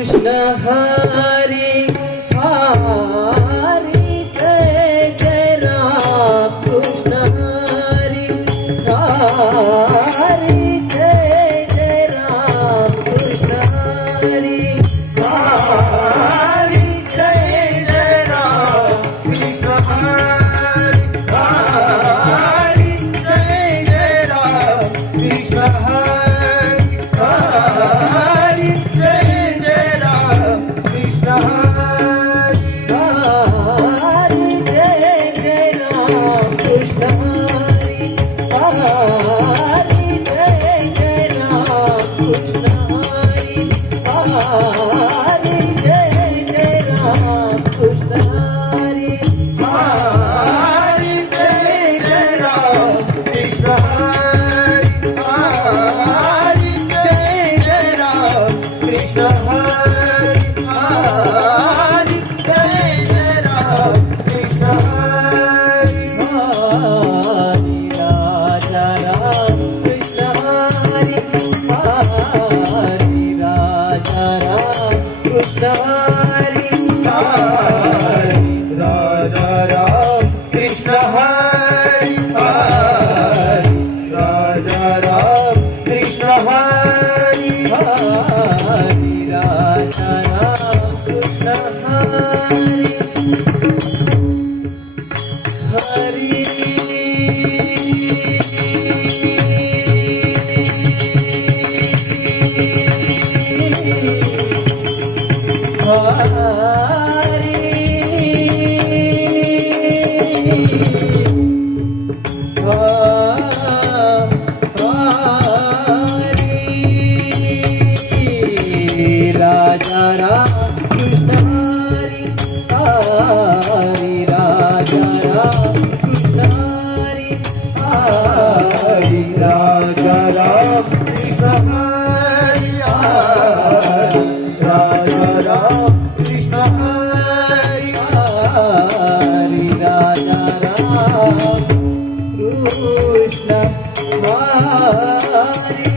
Krishna Hari Hari Jai Jai Ram Krishna Hari Hari Jai Jai Ram Krishna Hari Hari Jai Jai Ram Krishna Hari Hari Jai Jai Ram Krishna Hari Hari Jai Jai Ram Krishna Hari Hari Jai Jai Ram Krishna Hari Hari Jai Jai Ram Krishna Hari Hari Jai Jai Ram Krishna Hari Hari Jai Jai Ram Krishna Hari Hari Jai Jai Ram Krishna Hari Hari Jai Jai Ram Krishna Hari Hari Raja Ram Krishna Hari Hari Raja Ram Krishna Hari Hari Raja Ram Krishna Hari Hari Raja Ram Krishna Hari Hari Raja Ram Krishna Hari Hari Raja Ram Krishna Hari Hari Raja Ram Krishna Hari Hari Raja Ram Krishna Hari Hari Raja Ram Krishna Hari Hari Raja Ram Krishna Hari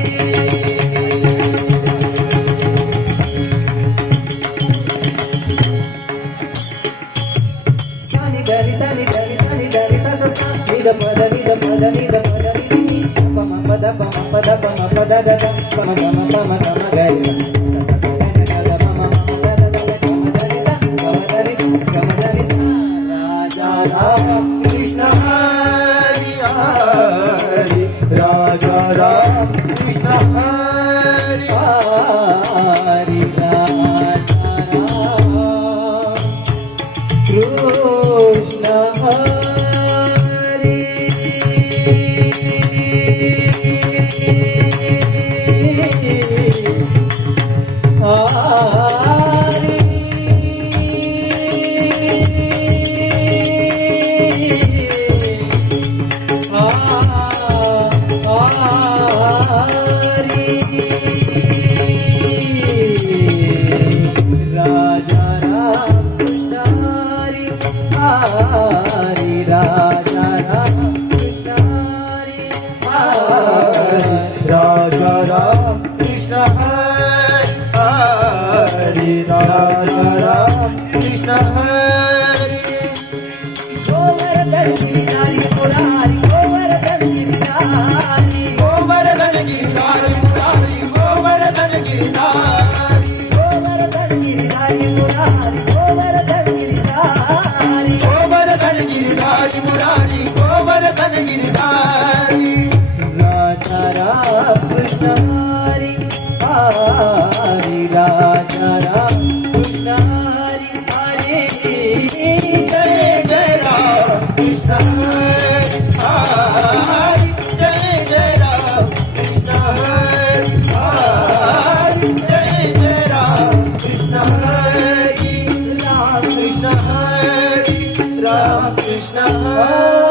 Sani dari sa sa sa ni da pa da ni da pa da ni da pa da ni ni pa ma pa da pa ma pa da pa ma pa da da da pa ma pa ma pa ma pa ma ga ri sa sa sa ga ga ga pa ma ma da da da pa ma da ri sa pa ma da ri sa pa ma da ri sa Raja Ram Krishna Hari Hari Raja Ram Krishna Hari Hari Raja Ram Krishna Hari Hari Raja Ram Krishna Hari Hari Raja Ram Krishna Hari Hari Raja Ram Krishna Hari Hari Raja Ram Krishna Hari Govardhan Giridhari Murari Govardhan Giridhari Govardhan Giridhari Murari Govardhan Giridhari Govardhan Giridhari Murari Govardhan Giridhari Govardhan Giridhari Murari Govardhan Giridhari Raja Ram Krishna Hari Hari Raja Ram Krishna Hari Hari Jai Jai Ram Krishna Hari Hari Jai Jai Ram Krishna Hari Hari Jai Jai Ram Krishna Hari Ram Krishna Hari Ram Krishna Hari